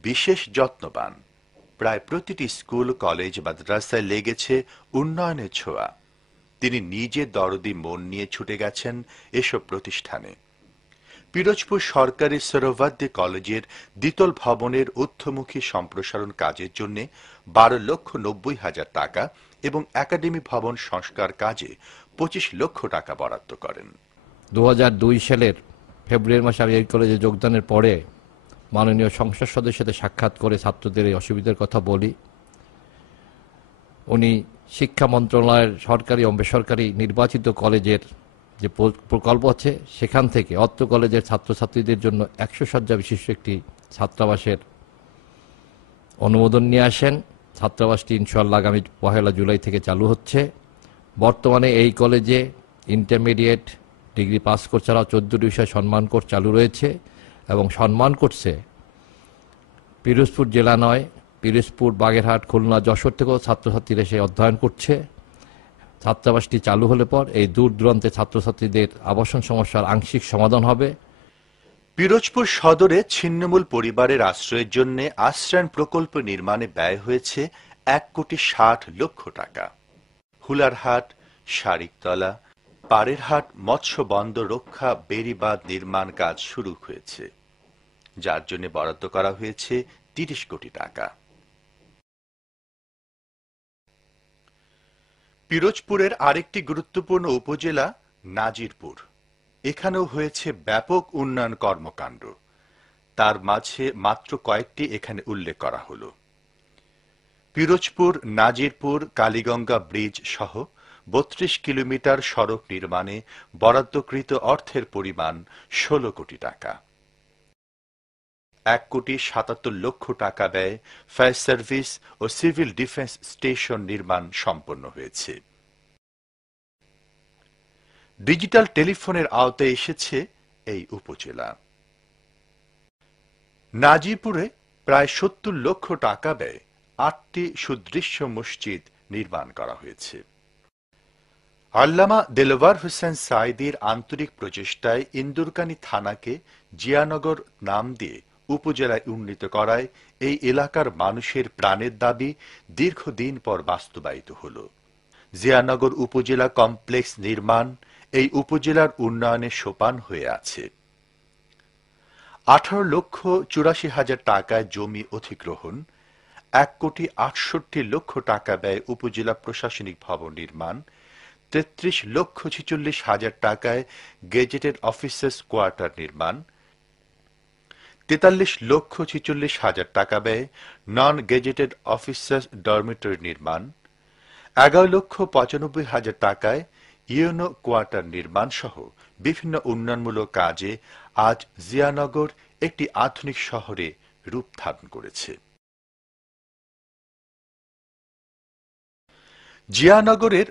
বিশেষ যত্নবান। প্রায় প্রতিটি স্কুল, কলেজ, মাদ্রাসায় লেগেছে উন্নয়নের ছোঁয়া। তিনি নিজে দরদি মন নিয়ে ছুটে গেছেন এসব প্রতিষ্ঠানে। পিরোজপুর সরকারি সোহরাওয়ার্দী কলেজের দ্বিতল ভবনের ঊর্ধ্বমুখী সম্প্রসারণ কাজের জন্য 12,90,000 টাকা এবং একাডেমি ভবন সংস্কার কাজে 25 লক্ষ টাকা বরাদ্দ করেন। 2002 সালের ফেব্রুয়ারি মাসে আমি এই কলেজে যোগদানের পরে মাননীয় সংসদ সদস্যের সাথে সাক্ষাৎ করে ছাত্রদের এই অসুবিধার কথা বলি। উনি শিক্ষা মন্ত্রণালয়ের সরকারি ও বেসরকারি নির্বাচিত কলেজের যে প্রকল্প আছে সেখান থেকে অত্র কলেজের ছাত্রছাত্রীদের জন্য 100 শয্যা বিশিষ্ট একটি ছাত্রাবাসের অনুমোদন নিয়ে আসেন। ছাত্রাবাসটি ইনশাআল্লাহ আগামী 1 জুলাই থেকে চালু হচ্ছে। বর্তমানে এই কলেজে ইন্টারমিডিয়েট ডিগ্রি পাস কোর্স ছাড়াও 14টি বিষয় সম্মান কোর্স চালু রয়েছে এবং সম্মান কোর্সে পিরোজপুর জেলা নয়, পিরোজপুর, বাগেরহাট, খুলনা, যশোর থেকেও ছাত্রছাত্রীরা এসে অধ্যয়ন করছে। ছাত্রাবাসটি চালু হলে পর এই দূর দূরান্তে ছাত্রছাত্রীদের আবাসন সমস্যার আংশিক সমাধান হবে। পিরোজপুর সদরে ছিন্নমূল পরিবারের আশ্রয়ের জন্য আশ্রয়ণ প্রকল্প নির্মাণে ব্যয় হয়েছে 1,60,00,000 টাকা। হুলারহাট, শারিকতলা, পাড়েরহাট মৎস্য বন্দর রক্ষা বেড়িবাঁধ নির্মাণ কাজ শুরু হয়েছে, যার জন্য বরাদ্দ করা হয়েছে 30 কোটি টাকা। পিরোজপুরের আরেকটি গুরুত্বপূর্ণ উপজেলা নাজিরপুর। এখানেও হয়েছে ব্যাপক উন্নয়ন কর্মকাণ্ড। তার মাঝে মাত্র কয়েকটি এখানে উল্লেখ করা হলো। পিরোজপুর নাজিরপুর কালীগঙ্গা ব্রিজ সহ 32 কিলোমিটার সড়ক নির্মাণে বরাদ্দকৃত অর্থের পরিমাণ 16 কোটি টাকা। 1,77,00,000 টাকা ব্যয়ে ফায়ার সার্ভিস ও সিভিল ডিফেন্স স্টেশন নির্মাণ সম্পন্ন হয়েছে। ডিজিটাল টেলিফোনের আওতায় এসেছে এই উপজেলা। নাজিরপুরে প্রায় 70 লক্ষ টাকা ব্যয়ে 8টি সুদৃশ্য মসজিদ নির্মাণ করা হয়েছে। আল্লামা দেলওয়ার হোসেন সাঈদীর আন্তরিক প্রচেষ্টায় ইন্দুরকানী থানাকে জিয়ানগর নাম দিয়ে উপজেলায় উন্নীত করায় এই এলাকার মানুষের প্রাণের দাবি দীর্ঘদিন পর বাস্তবায়িত হল। জিয়ানগর উপজেলা কমপ্লেক্স নির্মাণ এই উপজেলার উন্নয়নের সোপান হয়ে আছে। 18,84,000 টাকায় জমি অধিগ্রহণ, 1,68,00,000 টাকা ব্যয় উপজেলা প্রশাসনিক ভবন নির্মাণ, 33,46,000 টাকায় গেজেটেড অফিসার্স কোয়ার্টার নির্মাণ, 43,46,000 টাকা ব্যয়ে নন গেজেটেড অফিসার্স ডরমিটরি নির্মাণ, 11,95,000 টাকায় ইউনো কোয়ার্টার নির্মাণ সহ বিভিন্ন উন্নয়নমূলক কাজে আজ জিয়ানগর একটি আধুনিক শহরে রূপ ধারণ করেছে। জিয়ানগরের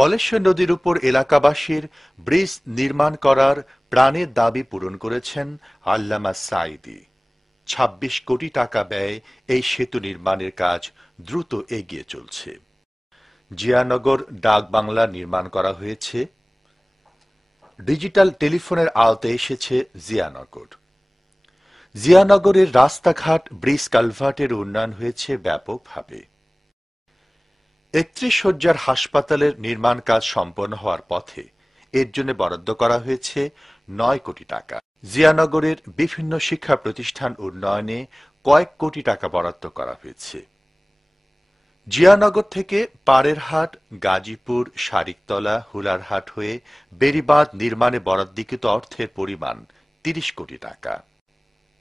বলেশ্বর নদীর উপর এলাকাবাসীর ব্রিজ নির্মাণ করার প্রাণের দাবি পূরণ করেছেন আল্লামা সাঈদী। 26 কোটি টাকা ব্যয়ে এই সেতু নির্মাণের কাজ দ্রুত এগিয়ে চলছে। জিয়ানগর ডাক বাংলা নির্মাণ করা হয়েছে। ডিজিটাল টেলিফোনের আওতায় এসেছে জিয়ানগর। জিয়ানগরের রাস্তাঘাট, ব্রিজ, কালভার্টের উন্নয়ন হয়েছে ব্যাপকভাবে। 31 শয্যার হাসপাতালের নির্মাণ কাজ সম্পন্ন হওয়ার পথে। এর জন্য বরাদ্দ করা হয়েছে 9 কোটি টাকা। জিয়ানগরের বিভিন্ন শিক্ষা প্রতিষ্ঠান উন্নয়নে কয়েক কোটি টাকা বরাদ্দ করা হয়েছে। জিয়ানগর থেকে পাড়েরহাট, গাজীপুর, শারিকতলা, হুলারহাট হয়ে বেড়িবাঁধ নির্মাণে বরাদ্দকৃত অর্থের পরিমাণ 30 কোটি টাকা।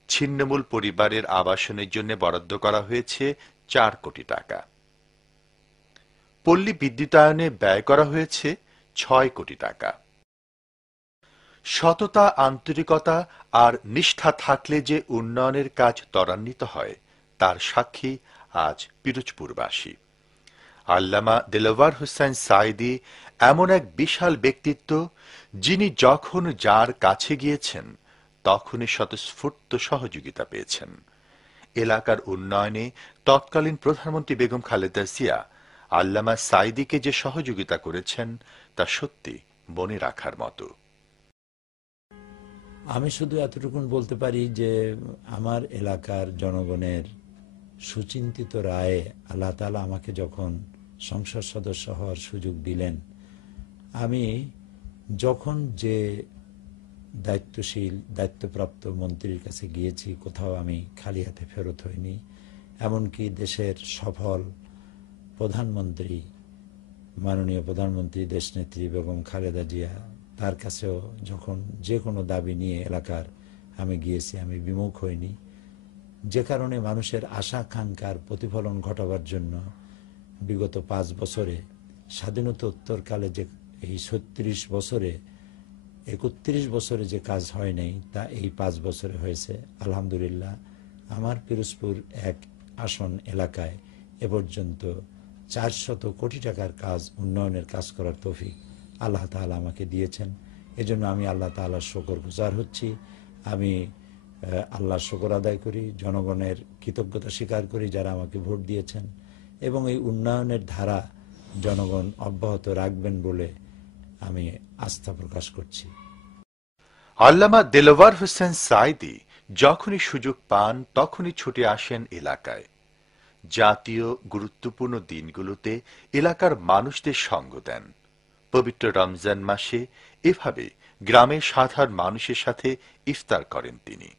ছিন্নমূল পরিবারের আবাসনের জন্য বরাদ্দ করা হয়েছে 4 কোটি টাকা। পল্লী বিদ্যুতায়নে ব্যয় করা হয়েছে 6 কোটি টাকা। সততা, আন্তরিকতা আর নিষ্ঠা থাকলে যে উন্নয়নের কাজ ত্বরান্বিত হয় তার সাক্ষী আজ পিরোজপুরবাসী। আল্লামা দেলওয়ার হোসেন সাঈদী এমন এক বিশাল ব্যক্তিত্ব, যিনি যখন যার কাছে গিয়েছেন তখনই স্বতঃস্ফূর্ত সহযোগিতা পেয়েছেন। এলাকার উন্নয়নে তৎকালীন প্রধানমন্ত্রী বেগম খালেদা জিয়া আল্লামা সাঈদীকে যে সহযোগিতা করেছেন তা সত্যি মনে রাখার মতো। আমি শুধু এতটুকুন বলতে পারি যে আমার এলাকার জনগণের সুচিন্তিত রায়ে আল্লাহ তাআলা আমাকে যখন সংসদ সদস্য হওয়ার সুযোগ দিলেন, আমি যখন যে দায়িত্বপ্রাপ্ত মন্ত্রীর কাছে গিয়েছি, কোথাও আমি খালি হাতে ফেরত হইনি। এমনকি দেশের সফল প্রধানমন্ত্রী, মাননীয় প্রধানমন্ত্রী দেশনেত্রী বেগম খালেদা জিয়া, তার কাছেও যখন যে কোনো দাবি নিয়ে এলাকার আমি গিয়েছি, আমি বিমুখ হইনি। যে কারণে মানুষের আশা আকাঙ্ক্ষার প্রতিফলন ঘটাবার জন্য বিগত 5 বছরে, স্বাধীনোত্তরকালে যে এই 36 বছরে 31 বছরে যে কাজ হয় নাই, তা এই 5 বছরে হয়েছে। আলহামদুলিল্লাহ, আমার পিরোজপুর 1 আসন এলাকায় এ পর্যন্ত 400 কোটি টাকার কাজ, উন্নয়নের কাজ করার তৌফিক আল্লাহ তাআলা আমাকে দিয়েছেন। এজন্য আমি আল্লাহ তাআলার শুকরগুজার হচ্ছি। আমি আল্লাহর শুকর আদায় করি, জনগণের কৃতজ্ঞতা স্বীকার করি যারা আমাকে ভোট দিয়েছেন, এবং এই উন্নয়নের ধারা জনগণ অব্যাহত রাখবেন বলে আমি আস্থা প্রকাশ করছি। আল্লামা দেলোয়ার হোসেন সাঈদী যখনই সুযোগ পান তখনই ছুটে আসেন এলাকায়। জাতীয় গুরুত্বপূর্ণ দিনগুলোতে এলাকার মানুষদের সঙ্গ দেন। পবিত্র রমজান মাসে এভাবে গ্রামের সাধারণ মানুষের সাথে ইফতার করেন তিনি।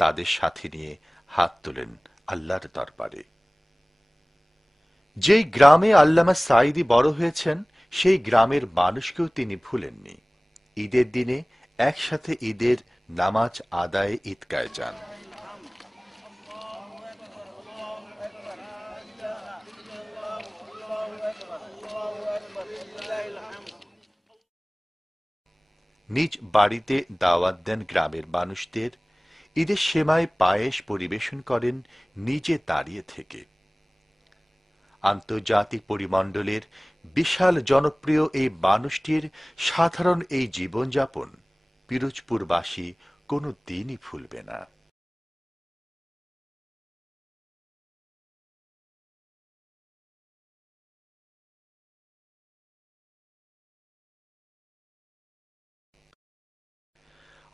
তাদের সাথে নিয়ে হাত তোলেন আল্লাহর দরবারে। যেই গ্রামে আল্লামা সাঈদী বড় হয়েছেন, সেই গ্রামের মানুষকেও তিনি ভুলেননি। ঈদের দিনে একসাথে ঈদের নামাজ আদায়ে ঈদগাহে যান। নিজ বাড়িতে দাওয়াত দেন গ্রামের মানুষদের। ঈদের সেমাই পায়েস পরিবেশন করেন নিজে দাঁড়িয়ে থেকে। আন্তর্জাতিক পরিমণ্ডলের বিশাল জনপ্রিয় এই মানুষটির সাধারণ এই জীবনযাপন পিরোজপুরবাসী কোনো দিনই ভুলবে না।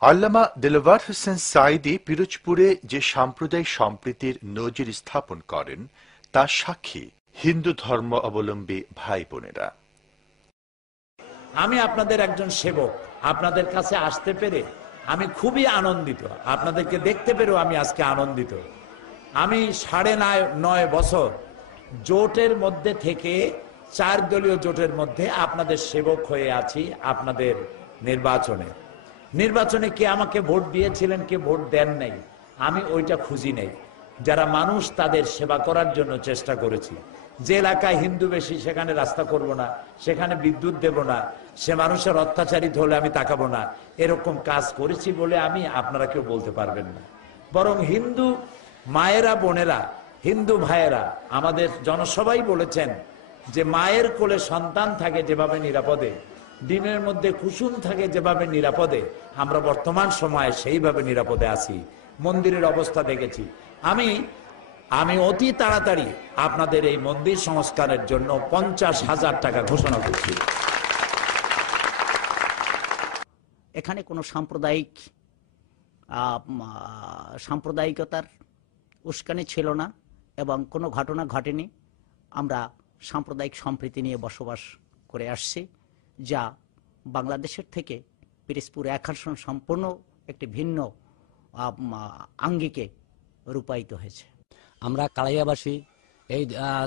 আল্লামা দেলোয়ার হোসেন সাঈদী পিরোজপুরে যে সাম্প্রদায়িক সম্প্রীতির নজির স্থাপন করেন, তার সাক্ষী হিন্দু ধর্ম অবলম্বী ভাই বোনেরা। আমি আপনাদের একজন সেবক, আপনাদের কাছে আসতে পেরে আমি খুবই আনন্দিত। আপনাদেরকে দেখতে পেরেও আমি আজকে আনন্দিত। আমি 9.5 বছর জোটের মধ্যে থেকে 4 দলীয় জোটের মধ্যে আপনাদের সেবক হয়ে আছি। আপনাদের নির্বাচনে কে আমাকে ভোট দিয়েছিলেন, কে ভোট দেন নাই, আমি ওইটা খুঁজি নেই। যারা মানুষ তাদের সেবা করার জন্য চেষ্টা করেছি। যে এলাকায় হিন্দু বেশি সেখানে রাস্তা করব না, সেখানে বিদ্যুৎ দেব না, সে মানুষের অত্যাচারিত হলে আমি তাকাবো না, এরকম কাজ করেছি বলে আমি আপনারা কেউ বলতে পারবেন না। বরং হিন্দু মায়েরা, বোনেরা, হিন্দু ভাইয়েরা আমাদের জনসভাই বলেছেন যে মায়ের কোলে সন্তান থাকে যেভাবে নিরাপদে, দিনের মধ্যে কুসুম থাকে যেভাবে নিরাপদে, আমরা বর্তমান সময়ে সেইভাবে নিরাপদে আছি। মন্দিরের অবস্থা দেখেছি। আমি অতি তাড়াতাড়ি আপনাদের এই মন্দির সংস্কারের জন্য 50,000 টাকা ঘোষণা করছি। এখানে কোনো সাম্প্রদায়িকতার উস্কানি ছিল না এবং কোনো ঘটনা ঘটেনি। আমরা সাম্প্রদায়িক সম্প্রীতি নিয়ে বসবাস করে আসছি, যা বাংলাদেশের থেকে পিরোজপুর 1 আসন সম্পূর্ণ একটি ভিন্ন আঙ্গিকে রূপায়িত হয়েছে। আমরা কালাইয়াবাসী এই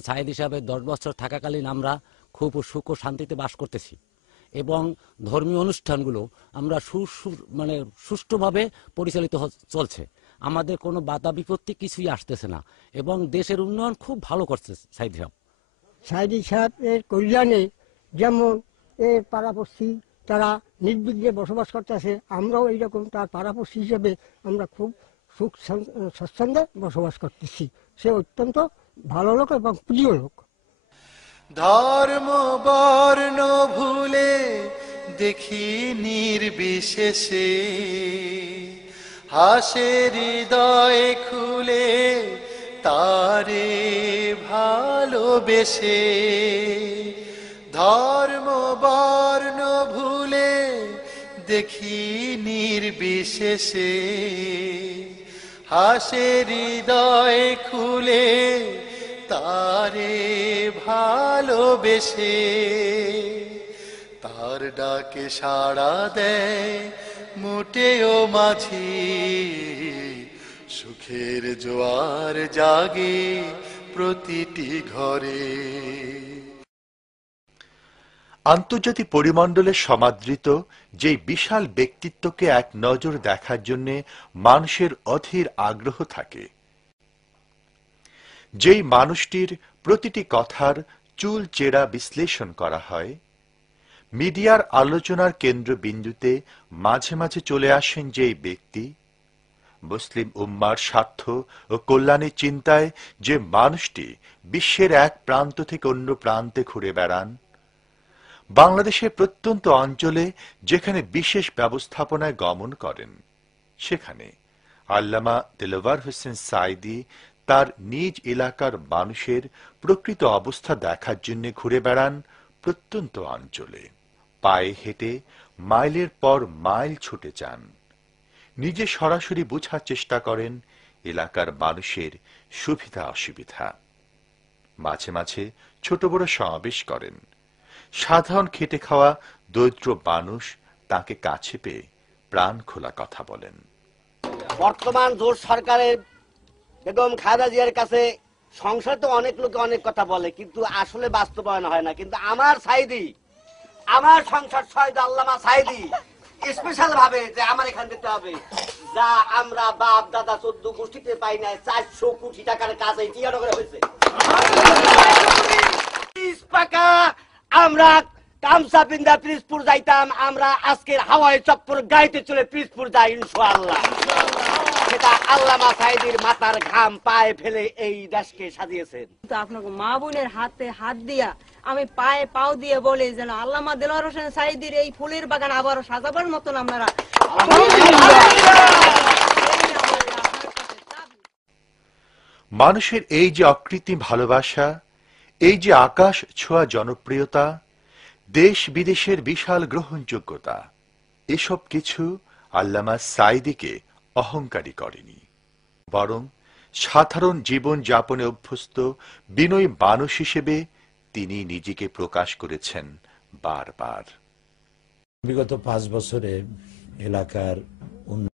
সাঈদী সাহেবের 10 বছর থাকাকালীন আমরা খুব সুখ ও শান্তিতে বাস করতেছি এবং ধর্মীয় অনুষ্ঠানগুলো আমরা সুষ্ঠুভাবে পরিচালিত চলছে। আমাদের কোনো বাধা বিপত্তি কিছুই আসতেছে না এবং দেশের উন্নয়ন খুব ভালো করছে সাঈদী সাহেব। সাঈদী সাহেবের কল্যাণে যেমন এর পাড়াপড়শি তারা নির্বিঘ্নে বসবাস করতেছে, আমরাও এইরকম তার পাড়াপড়শি হিসেবে আমরা খুব সুখ স্বচ্ছন্দে বসবাস করতেছি। সে অত্যন্ত ভালো লোক এবং প্রিয় লোক। ধর্ম বর্ণ ভুলে দেখি নির্বিশেষে, হাসে হৃদয় খুলে তারে ভালোবেসে। ধর্ম বর্ণ ভুলে দেখি নির্বিশেষে, হাসে হৃদয় খুলে তারে ভালোবেসে। তার ডাকে সাড়া দেয় মোটেও মাঝি, সুখের জোয়ার জাগে প্রতিটি ঘরে। আন্তর্জাতিক পরিমণ্ডলে সমাদৃত যেই বিশাল ব্যক্তিত্বকে এক নজর দেখার জন্য মানুষের অধীর আগ্রহ থাকে, যেই মানুষটির প্রতিটি কথার চুল চেরা বিশ্লেষণ করা হয়, মিডিয়ার আলোচনার কেন্দ্রবিন্দুতে মাঝে মাঝে চলে আসেন যেই ব্যক্তি, মুসলিম উম্মার স্বার্থ ও কল্যাণের চিন্তায় যে মানুষটি বিশ্বের এক প্রান্ত থেকে অন্য প্রান্তে ঘুরে বেড়ান, বাংলাদেশের প্রত্যন্ত অঞ্চলে যেখানে বিশেষ ব্যবস্থাপনায় গমন করেন, সেখানে আল্লামা দিলওয়ার হোসেন সাঈদী তার নিজ এলাকার মানুষের প্রকৃত অবস্থা দেখার জন্য ঘুরে বেড়ান প্রত্যন্ত অঞ্চলে। পায়ে হেঁটে মাইলের পর মাইল ছুটে যান, নিজে সরাসরি বোঝার চেষ্টা করেন এলাকার মানুষের সুবিধা অসুবিধা। মাঝে মাঝে ছোট বড় সমাবেশ করেন। সাধারণ খেটে খাওয়া দরিদ্র মানুষ তাকে কাছে পেয়ে প্রাণ খোলা কথা বলেন। বর্তমান জোট সরকারের বেগম খালেদা জিয়ার কাছে সংসদে তো অনেক লোকে অনেক কথা বলে, কিন্তু আসলে বাস্তবায়ন হয় না। কিন্তু আমার সাঈদী, আমার সংসদ সদস্য আল্লামা সাঈদী স্পেশাল ভাবে যে আমার এখান দিতে হবে, যা আমরা বাপ দাদা 14 গোষ্ঠীতে পাই না, 400 কোটি টাকার কাজ এই টিয়ানগরে হয়েছে। পাকা আমরা কামসা বিন্দা পিরিজপুর যাইতাম, আমরা আজকের হাওয়ায় চপ্পর গাইতে চলে পিরিজপুর যাই ইনশাআল্লাহ। সেটা আল্লামা সাঈদীর মাথার ঘাম পায়ে ফেলে এই দেশকে সাজিয়েছেন। আপনাকে মা বোনের হাতে হাত দিয়া আমি পায়ে পাও দিয়ে বলি যেন আল্লামা দিলওয়ার হোসেন সাঈদীর এই ফুলের বাগান আবারও সাজাবার মতন আপনারা। মানুষের এই যে অকৃত্রিম ভালোবাসা, এই যে আকাশ ছোঁয়া জনপ্রিয়তা, দেশ বিদেশের বিশাল গ্রহণযোগ্যতা, এসব কিছু আল্লামা সাঈদীকে অহংকারী করেনি, বরং সাধারণ জীবন যাপনে অভ্যস্ত বিনয়ী মানুষ হিসেবে তিনি নিজেকে প্রকাশ করেছেন বারবার। বিগত 5 বছরে এলাকার